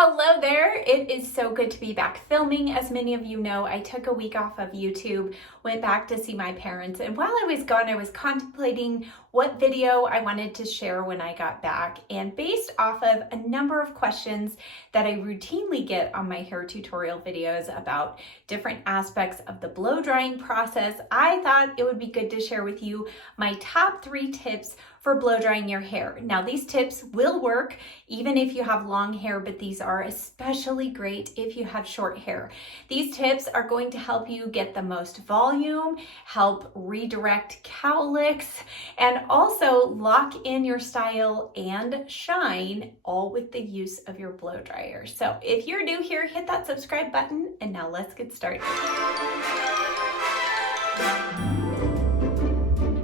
Hello there. It is so good to be back filming. As many of you know, I took a week off of YouTube, went back to see my parents, and while I was gone, I was contemplating what video I wanted to share when I got back. And based off of a number of questions that I routinely get on my hair tutorial videos about different aspects of the blow drying process, I thought it would be good to share with you my top 3 tips for blow drying your hair. Now, these tips will work even if you have long hair, but these are especially great if you have short hair. These tips are going to help you get the most volume, help redirect cowlicks, and also lock in your style and shine, all with the use of your blow dryer. So if you're new here, hit that subscribe button, and now let's get started.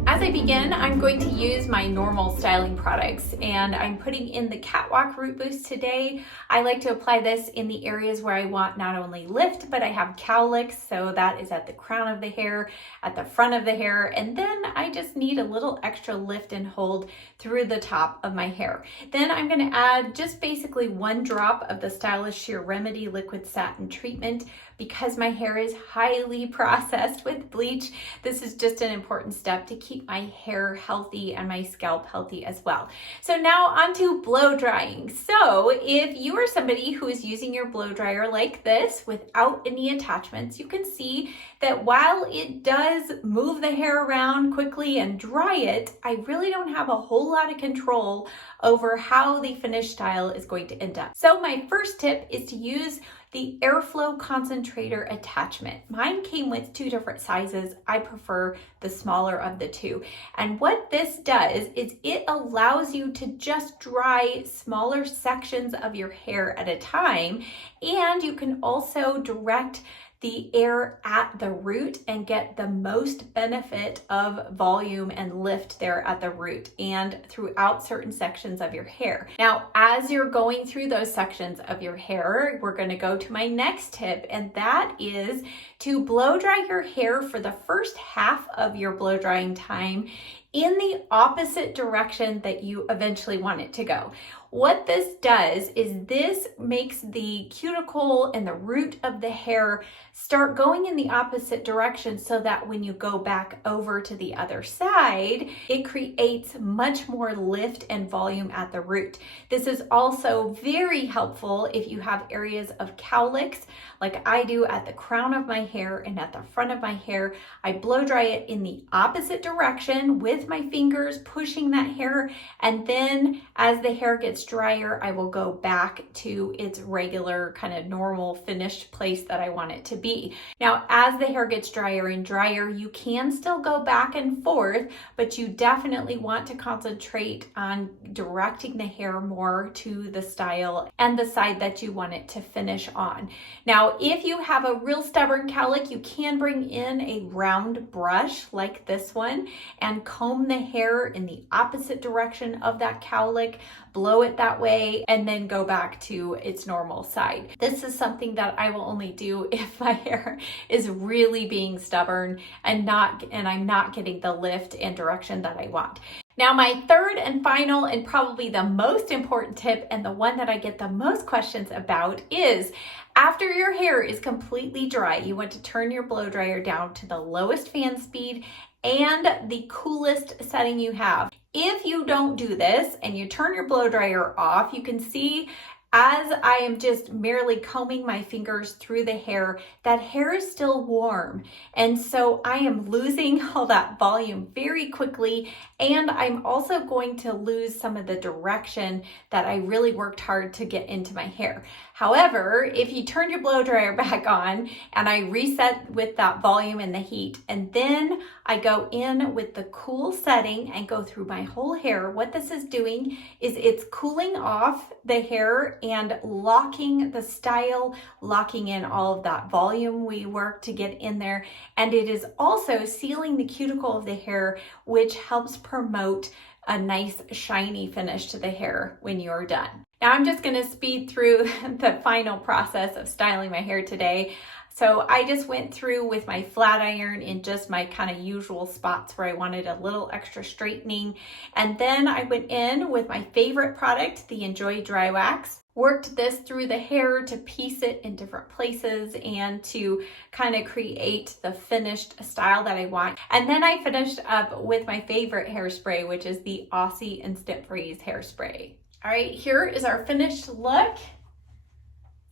As I begin, I'm going to use my normal styling products, and I'm putting in the Catwalk Root Boost today. I like to apply this in the areas where I want not only lift, but I have cowlicks, so that is at the crown of the hair, at the front of the hair, and then I just need a little extra lift and hold through the top of my hair. Then I'm going to add just basically 1 drop of the Stylish Sheer Remedy Liquid Satin Treatment. Because my hair is highly processed with bleach, this is just an important step to keep my hair healthy and my scalp healthy as well. So now on to blow drying. So if you are somebody who is using your blow dryer like this without any attachments, you can see that while it does move the hair around quickly and dry it, I really don't have a whole lot of control over how the finished style is going to end up. So my first tip is to use the airflow concentrator attachment. Mine came with 2 different sizes. I prefer the smaller of the 2. And what this does is it allows you to just dry smaller sections of your hair at a time. And you can also direct the air at the root and get the most benefit of volume and lift there at the root and throughout certain sections of your hair. Now, as you're going through those sections of your hair, we're going to go to my next tip, and that is to blow dry your hair for the first half of your blow drying time in the opposite direction that you eventually want it to go. What this does is this makes the cuticle and the root of the hair start going in the opposite direction so that when you go back over to the other side, it creates much more lift and volume at the root. This is also very helpful if you have areas of cowlicks like I do at the crown of my hair and at the front of my hair. I blow dry it in the opposite direction with my fingers pushing that hair, and then as the hair gets drier, I will go back to its regular kind of normal finished place that I want it to be. Now, as the hair gets drier and drier, you can still go back and forth, but you definitely want to concentrate on directing the hair more to the style and the side that you want it to finish on. Now, if you have a real stubborn cowlick, you can bring in a round brush like this one and comb the hair in the opposite direction of that cowlick, blow it that way, and then go back to its normal side. This is something that I will only do if my hair is really being stubborn and I'm not getting the lift and direction that I want. Now, my third and final and probably the most important tip, and the one that I get the most questions about, is after your hair is completely dry, you want to turn your blow dryer down to the lowest fan speed and the coolest setting you have. If you don't do this and you turn your blow dryer off, you can see as I am just merely combing my fingers through the hair, that hair is still warm. And so I am losing all that volume very quickly. And I'm also going to lose some of the direction that I really worked hard to get into my hair. However, if you turn your blow dryer back on and I reset with that volume and the heat, and then I go in with the cool setting and go through my whole hair, what this is doing is it's cooling off the hair and locking the style, locking in all of that volume we worked to get in there. And it is also sealing the cuticle of the hair, which helps promote a nice shiny finish to the hair when you're done. Now I'm just going to speed through the final process of styling my hair today. So I just went through with my flat iron in just my kind of usual spots where I wanted a little extra straightening. And then I went in with my favorite product, the Enjoy Dry Wax. worked this through the hair to piece it in different places and to kind of create the finished style that I want. And then I finished up with my favorite hairspray, which is the Aussie Instant Freeze hairspray. All right, here is our finished look.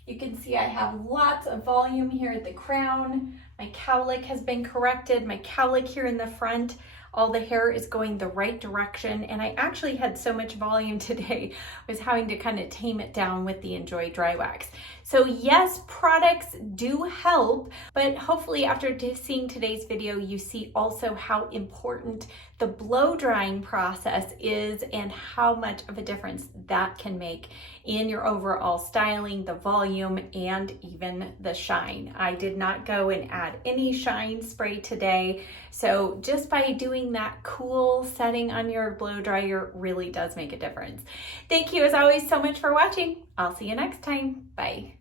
You can see I have lots of volume here at the crown. My cowlick has been corrected. My cowlick here in the front, all the hair is going the right direction. And I actually had so much volume today, I was having to kind of tame it down with the Enjoy Dry Wax. So yes, products do help, but hopefully after seeing today's video, you see also how important the blow drying process is and how much of a difference that can make in your overall styling, the volume, and even the shine. I did not go and add any shine spray today. So just by doing that cool setting on your blow dryer really does make a difference. Thank you as always so much for watching. I'll see you next time. Bye.